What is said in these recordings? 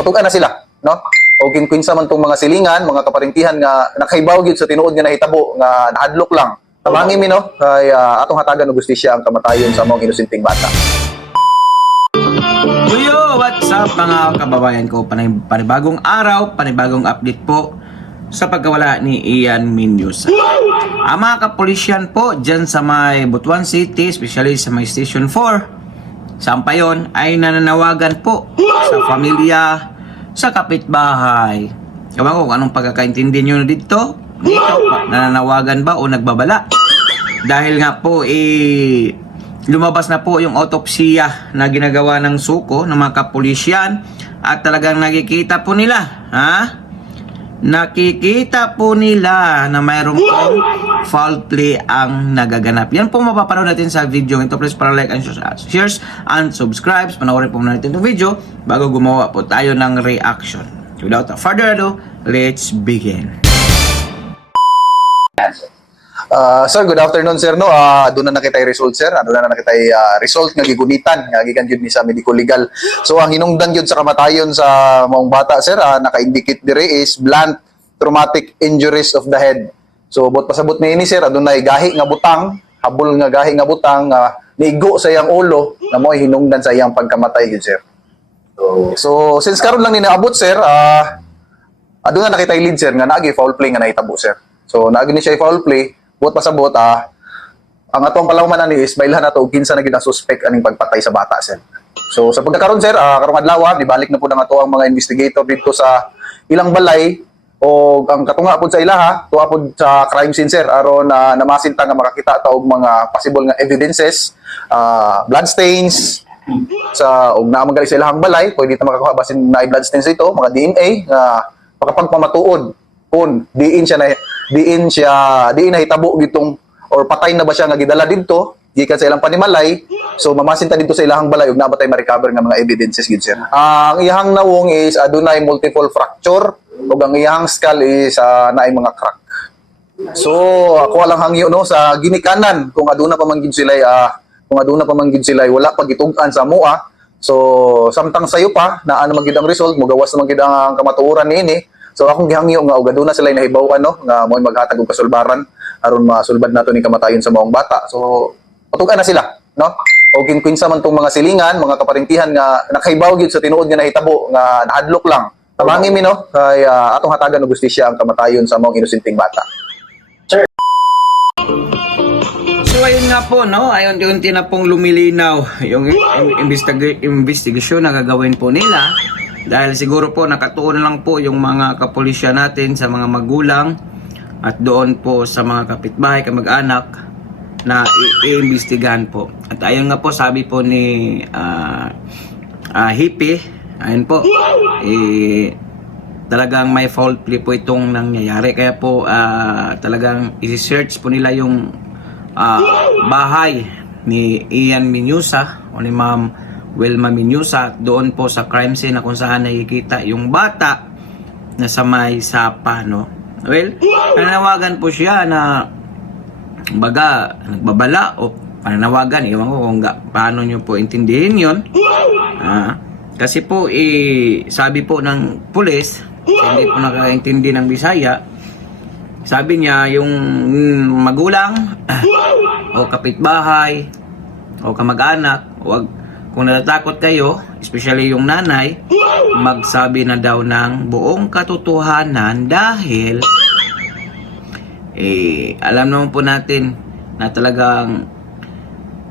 patugan na sila, no? O kinkwinsa man tong mga silingan, mga kaparintihan nga nakahibaw gyud sa tinuod nga nahitabo nga nahadlok lang. Tamangi mi no, kay atong hatagan og justisya ang kamatayon sa mga inosenteng bata. Yo, what's up mga kababayan ko? Panibagong araw, panibagong update po sa pagkawala ni Ian Minyosa. Ang mga kapulisyan po dyan sa may Butuan City, especially sa may Station 4, Sampayon, ay nananawagan po sa pamilya, sa kapitbahay. Ewan ko kung anong pagkakaintindi nyo dito. Nananawagan ba o nagbabala? Dahil nga po, lumabas na po yung autopsiya na ginagawa ng suko ng mga kapulisyan at talagang nakikita po nila, nakikita po nila na mayroong foul play ang nagaganap. Yan po mapapanood natin sa video ito. Please para like and share and subscribe. Panoorin po muna natin itong video bago gumawa po tayo ng reaction. Without further ado, let's begin. Sir, good afternoon sir no. Doon na nakita result sir. Ano na nakita result nga gigunitan nga gikan jud ni sa medical legal. So ang hinungdan jud sa kamatayon sa maong bata sir, naka-indicate dire is blunt traumatic injuries of the head. So bot pasabot niini sir, adunay gahi nga butang, habol nga gahi nga butang niigo sa iyang ulo na mo'y hinungdan sa iyang pagkamatay jud sir. So since karon lang ni naabot sir, aduna nakita lead sir nga naagi foul play nga nahitabo sir. So naagi ni siya foul play. Buot pasabot, ang atong palawman ani is bailhan nato og kinsa na gid ang suspect aning pagpatay sa bata sir. So sa pagkakaron sir, karong adlaw nibalik na po ang ato ang mga investigator dito sa ilang balay o ang katunga pud sa ilaha tuwa pud sa crime scene sir aron na namasinta nga makakita ta og mga possible nga evidences, blood stains sa og naa man gali sa ilahang balay, pwede ta makakuha basin na blood stains ito, mga DNA nga makapagpamatuod kung diin nahitabo gitong or patay na ba siya nga gidala didto gikan sa ilang panimalay. So mamasinta dito sa ilahang balay ug nabatay ma-recover nga mga evidences gid sir. Ang iyahang nawong is adunay multiple fracture ug ang iyahang skull is naay mga crack. So ako lang hangyo no sa ginikanan kung aduna pa man gid sila wala pa gitug-an sa mua. So samtang sayo pa naa naman gid ang result, mogawas naman gid ang kamatuoran niini. So akong gihangyo nga og aduna sila nahibaw-an no nga mo'y maghatag og kasulbaran aron masulbad nato ni kamatayon sa maong bata. So patugan na sila no. O kinkwinsa man tong mga silingan, mga kaparintihan nga nakahibaw gyud sa tinuod nga nahitabo nga nahadlok lang. Tamangi mi no kay atong hatagan og justisya ang kamatayon sa maong inosenteng bata. So ayun nga po no, ay unti-unti na pong lumilinaw yung investigasyon na gagawin po nila. Dahil siguro po nakatuon lang po yung mga kapulisya natin sa mga magulang at doon po sa mga kapitbahay, kamag-anak na iimbestigahan po. At ayun nga po sabi po ni Hippie, ayun po, talagang may foul play po itong nangyayari. Kaya po talagang isi-search po nila yung bahay ni Ian Minyosa o ni Ma'am Wilma Minyosa doon po sa crime scene na kung saan nakikita yung bata na sa may sapa no. Well, nananawagan po siya na baga nagbabala o pananawagan, ewan ko kung paano nyo po intindihin yun. Kasi po sabi po ng pulis, hindi po nakaintindi ng Bisaya, sabi niya yung magulang o kapitbahay o kamag-anak, kung natatakot kayo, especially yung nanay, magsabi na daw ng buong katotohanan dahil alam naman po natin na talagang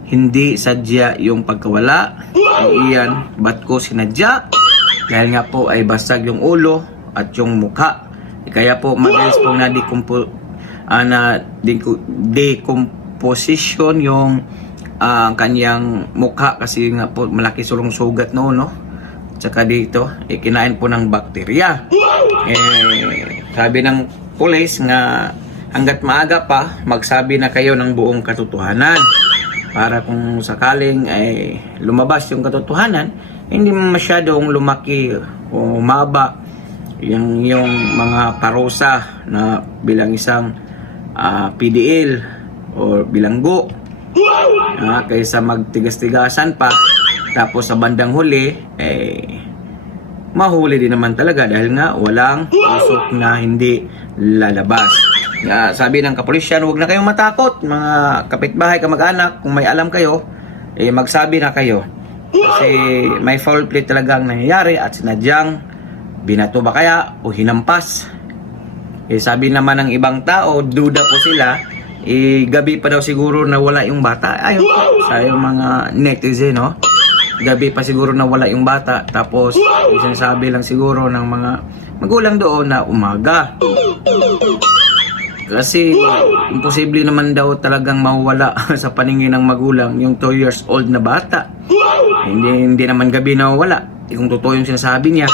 hindi sadya yung pagkawala ni Ian. Ba't ko sinadya? Dahil nga po ay basag yung ulo at yung mukha. Kaya po madalas pong decomposition yung ang kanyang mukha kasi nga po malaki sulong sugat no. Tsaka dito kinain po ng bakterya. Sabi ng pulis nga hanggat maaga pa magsabi na kayo ng buong katotohanan para kung sakaling lumabas yung katotohanan, hindi masyadong lumaki o umaba yung mga parusa na bilang isang PDL o bilanggo. Kaysa magtigas-tigasan pa tapos sa bandang huli mahuli din naman talaga dahil nga walang usok na hindi lalabas. Sabi ng kapulisyan, huwag na kayong matakot, mga kapitbahay, kamag-anak, kung may alam kayo, magsabi na kayo. Kasi may foul play talagang nangyayari at sinadyang binato ba kaya o hinampas. Sabi naman ng ibang tao, duda po sila, gabi pa daw siguro nawala yung bata. Ayun po, sa yung mga netizen, no? Gabi pa siguro nawala yung bata, tapos sinasabi lang siguro ng mga magulang doon na umaga. Kasi imposible naman daw talagang mawala sa paningin ng magulang yung 2 years old na bata. Hindi naman gabi nawawala. Kung totoo yung sinasabi niya,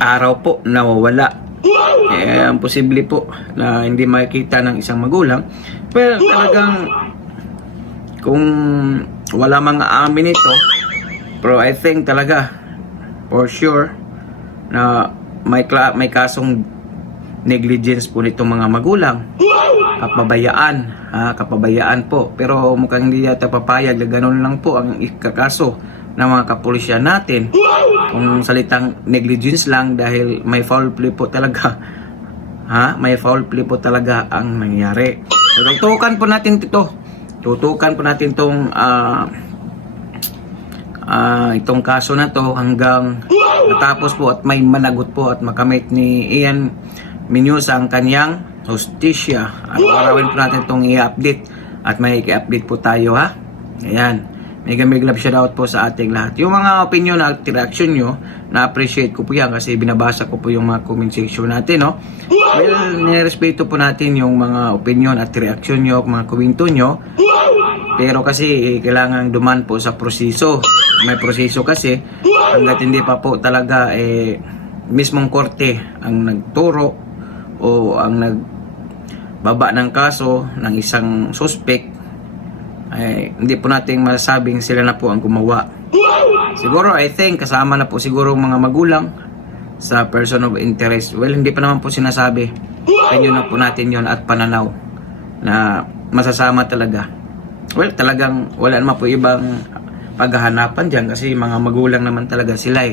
araw po nawawala. Imposible po na hindi makikita ng isang magulang. Pero talagang kung wala mga amin ito, pero I think talaga for sure na may kasong negligence po nitong mga magulang, kapabayaan po, pero mukhang hindi yata papayag na ganun lang po ang ikakaso ng mga kapulisyan natin kung salitang negligence lang, dahil may foul play po talaga, may foul play po talaga ang nangyari. So, tutukan po natin itong itong kaso na to hanggang matapos po at may managot po at makamit ni Ian Menyosa ang kanyang hustisya. Araw-arawin po natin itong i-update at may i-update po tayo, ha. Ayan, mega love shoutout po sa ating lahat. Yung mga opinion at reaction nyo, na-appreciate ko po yan kasi binabasa ko po yung mga comment section natin, no. Well, nirespeto po natin yung mga opinion at reaction nyo, mga komento nyo, pero kasi kailangan duman po sa proseso. May proseso kasi hanggat hindi pa po talaga mismong korte ang nagturo o ang nagbaba ng kaso ng isang suspect, hindi po natin masasabing sila na po ang gumawa. Siguro I think kasama na po siguro mga magulang sa person of interest. Well, hindi pa naman po sinasabi, kanyo na po natin yon at pananaw na masasama talaga. Well, talagang wala naman po ibang paghahanapan dyan kasi mga magulang naman talaga sila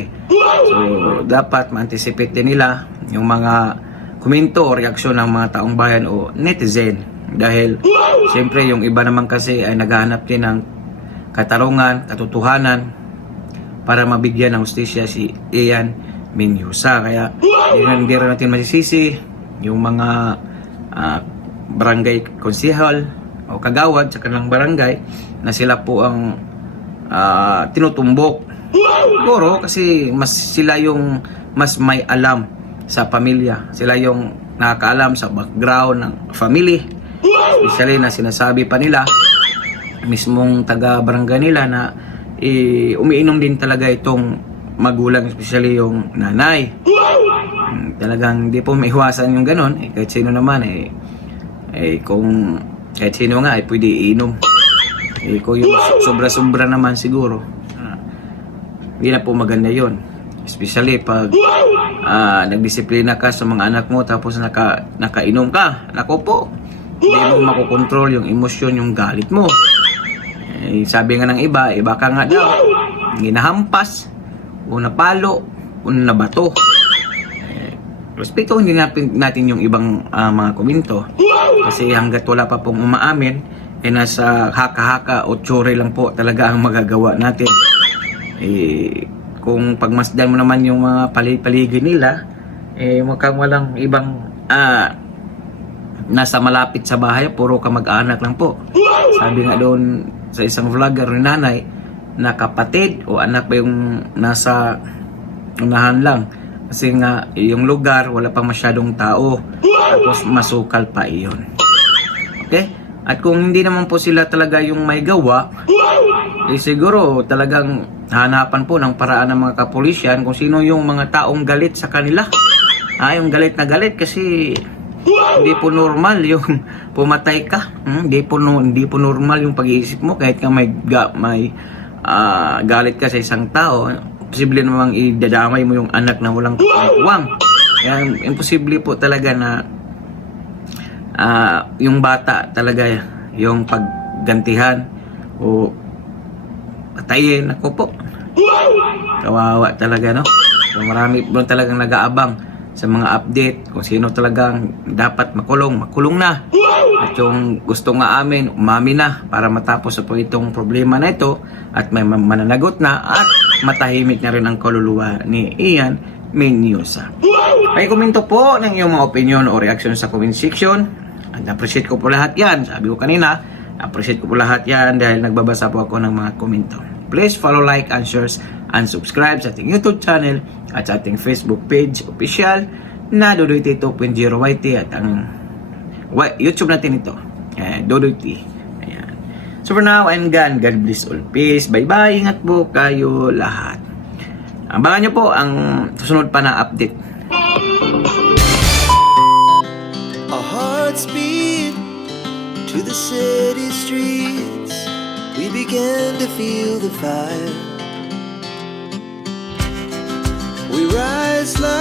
So, dapat ma-anticipate din nila yung mga komento o reaksyon ng mga taong bayan o netizen. Dahil, siyempre, yung iba naman kasi ay naghahanap din ng katarungan, katotohanan para mabigyan ng hustisya si Ian Menyosa. Kaya, hindi rin natin masisisi yung mga barangay konsehal o kagawad sa kanilang barangay na sila po ang tinutumbok. Siguro kasi sila yung mas may alam sa pamilya. Sila yung nakakaalam sa background ng family. Especially na sinasabi pa nila, mismong taga-barangay nila na umiinom din talaga itong magulang, especially yung nanay. Talagang hindi po maiwasan yung ganon. Kahit sino naman, kung kahit sino nga, pwede iinom. Kung yung sobra-sobra naman siguro, hindi na po maganda yon. Especially pag nagdisiplina ka sa mga anak mo tapos nakainom ka. Nako po, hindi mo makokontrol yung emosyon, yung galit mo. Sabi nga ng iba, baka nga daw ginahampas o napalo o nabato. Respeto hindi natin yung ibang mga komento kasi hanggat wala pa pong umaamin, nasa haka-haka o tsure lang po talaga ang magagawa natin. Kung pagmasdan mo naman yung mga paligid nila, mukhang walang ibang nasa malapit sa bahay, puro kamag-anak lang po. Sabi nga doon sa isang vlogger ni nanay na kapatid o anak pa yung nasa unahan lang. Kasi nga yung lugar wala pang masyadong tao, tapos masukal pa iyon. Okay? At kung hindi naman po sila talaga yung may gawa, siguro talagang hanapan po ng paraan ng mga kapulisyan kung sino yung mga taong galit sa kanila. Yung galit na galit kasi hindi po normal yung pumatay ka. Hindi po normal yung pag-iisip mo kahit nga may galit ka sa isang tao. Posible namang idadamay mo yung anak na walang kapuwang. Kaya imposible po talaga na yung bata talaga yung paggantihan o patayin. Ako po, kawawa talaga, no? So marami po talagang nag-aabang sa mga update kung sino talagang dapat makulong na. At yung gusto nga amin, umami na para matapos po itong problema na ito at may mananagot na at matahimik na rin ang kaluluwa ni Ian Menyosa. Komento po ng iyong mga opinion o reaction sa comment section. At appreciate ko po lahat yan. Sabi ko kanina, appreciate ko po lahat yan dahil nagbabasa po ako ng mga komento. Please follow, like, and share, and subscribe sa ating YouTube channel at sa ating Facebook page official na Dodoy T 2.0 YT at ang YouTube natin ito. Dodoy T. Ayan. So for now, I'm gone. God bless all. Peace. Bye-bye. Ingat po kayo lahat. Abangan nyo po ang susunod pa na update. Our hearts beat to the city streets. We began to feel the fire. We rise like